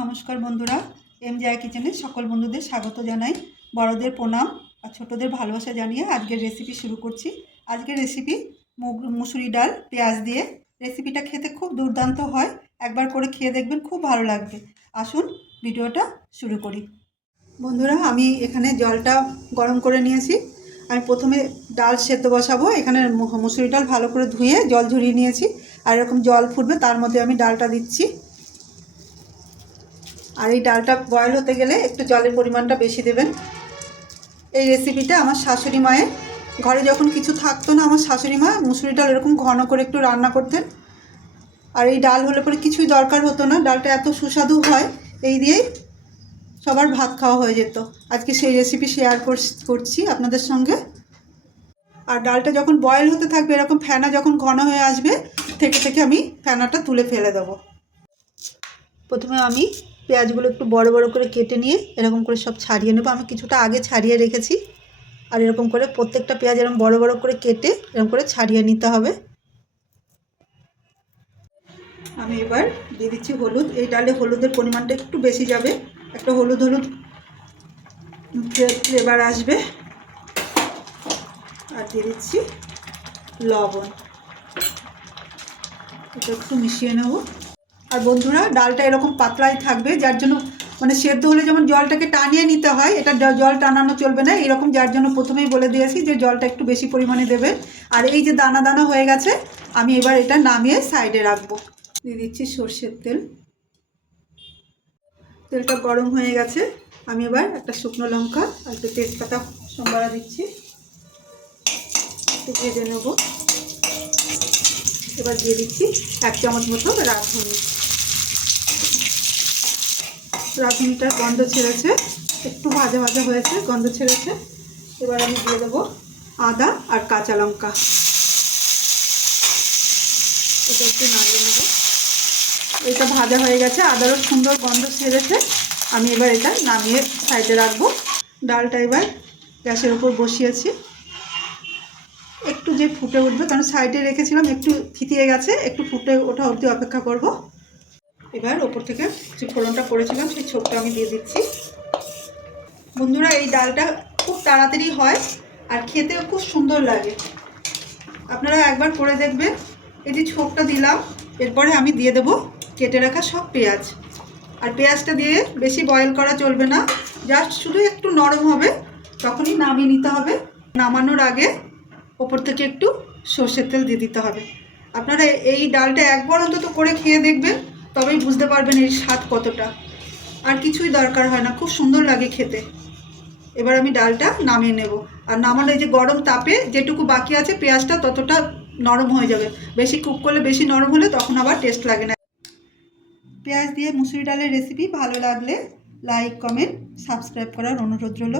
নমস্কার বন্ধুরা, এমজে কিচেনে সকল বন্ধুদের স্বাগত জানাই। বড়দের প্রণাম আর ছোটদের ভালোবাসা জানিয়ে আজকের রেসিপি শুরু করছি। আজকের রেসিপি মুসুরি ডাল পেঁয়াজ দিয়ে। রেসিপিটা খেতে খুব দুর্দান্ত হয়, একবার করে খেয়ে দেখবেন, খুব ভালো লাগবে। আসুন ভিডিওটা শুরু করি। বন্ধুরা, আমি এখানে জলটা গরম করে নিয়েছি। আমি প্রথমে ডাল সেদ্ধ বসাবো। এখানে মুসুরি ডাল ভালো করে ধুয়ে জল ঝরিয়ে নিয়েছি, আর এরকম জল ফুটবে, তার মধ্যে আমি ডালটা দিচ্ছি। আর এই ডালটা বয়েল হতে গেলে একটু জলের পরিমাণটা বেশি দেবেন। এই রেসিপিটা আমার শাশুড়ি মায়ের, ঘরে যখন কিছু থাকতো না, আমার শাশুড়ি মা মুসুরি ডাল এরকম ঘন করে একটু রান্না করতেন। আর এই ডাল হলে পরে কিছুই দরকার হতো না, ডালটা এত সুস্বাদু হয়, এই দিয়েই সবার ভাত খাওয়া হয়ে যেত। আজকে সেই রেসিপি শেয়ার করছি আপনাদের সঙ্গে। আর ডালটা যখন বয়েল হতে থাকবে, এরকম ফেনা যখন ঘন হয়ে আসবে, থেকে থেকে আমি ফেনাটা তুলে ফেলে দেবো। প্রথমে আমি পেঁয়াজগুলো একটু বড় বড় করে কেটে নিয়ে এরকম করে সব ছাড়িয়ে নেব। আমি কিছুটা আগে ছাড়িয়ে রেখেছি, আর এরকম করে প্রত্যেকটা পেঁয়াজ এরকম বড় বড় করে কেটে এরকম করে ছাড়িয়ে নিতে হবে। আমি এবার দিয়ে দিচ্ছি হলুদ। এই ডালে হলুদের পরিমাণটা একটু বেশি যাবে, একটা হলুদ হলুদ ফ্লেভার আসবে। আর দিয়ে দিচ্ছি লবণ, এটা একটু মিশিয়ে নেব। আর বন্ধুরা, ডালটা এরকম পাতলাই থাকবে, যার জন্য মানে সেদ্ধ হলে যেমন জলটাকে টানিয়ে নিতে হয়, এটা জল টানানো চলবে না। এরকম, যার জন্য প্রথমেই বলে দিয়েছি যে জলটা একটু বেশি পরিমাণে দেবেন। আর এই যে দানা দানা হয়ে গেছে, আমি এবার এটা নামিয়ে সাইডে রাখবো। দিয়ে দিচ্ছি সর্ষের তেল। তেলটা গরম হয়ে গেছে, আমি এবার একটা শুকনো লঙ্কা আর একটু তেজপাতা সম্বারা দিচ্ছি, একটু ভেজে নেব। এবার দিয়ে দিচ্ছি 1 চামচ মতো রাঁধুনি। রাঁধুনিটার গন্ধ ছেড়েছে, একটু ভাজা ভাজা হয়েছে, গন্ধ ছেড়েছে। এবার আমি দিয়ে দেবো আদা আর কাঁচা লঙ্কা। এটা একটু নাড়িয়ে নেব। এটা ভাজা হয়ে গেছে, আদারও সুন্দর গন্ধ ছেড়েছে। আমি এবার এটা নামিয়ে সাইডে রাখবো। ডালটা এবার গ্যাসের উপর বসিয়েছি, একটু যে ফুটে উঠবে, কারণ সাইডে রেখেছিলাম, একটু থিতিয়ে গেছে, একটু ফুটে ওঠা অবধি অপেক্ষা করব। এবার ওপর থেকে যে ফোড়নটা করেছিলাম সেই ছোপটা আমি দিয়ে দিচ্ছি। বন্ধুরা, এই ডালটা খুব তাড়াতাড়ি হয় আর খেতেও খুব সুন্দর লাগে, আপনারা একবার করে দেখবেন। এই যে ছোপটা দিলাম, এরপরে আমি দিয়ে দেবো কেটে রাখা সব পেঁয়াজ। আর পেঁয়াজটা দিয়ে বেশি বয়েল করা চলবে না, জাস্ট শুধু একটু নরম হবে, তখনই নামিয়ে নিতে হবে। নামানোর আগে ওপর থেকে একটু সর্ষের তেল দিয়ে দিতে হবে। আপনারা এই ডালটা একবার অন্তত করে খেয়ে দেখবেন, তবেই বুঝতে পারবেন এর স্বাদ কতটা। আর কিছুই দরকার হয় না, খুব সুন্দর লাগে খেতে। এবার আমি ডালটা নামিয়ে নেব। আর নামানো, এই যে গরম তাপে যেটুকু বাকি আছে পেঁয়াজটা ততটা নরম হয়ে যাবে। বেশি কুক করলে, বেশি নরম হলে তখন আবার টেস্ট লাগে না। পেঁয়াজ দিয়ে মুসুরি ডালের রেসিপি ভালো লাগলে লাইক, কমেন্ট, সাবস্ক্রাইব করার অনুরোধ রইল।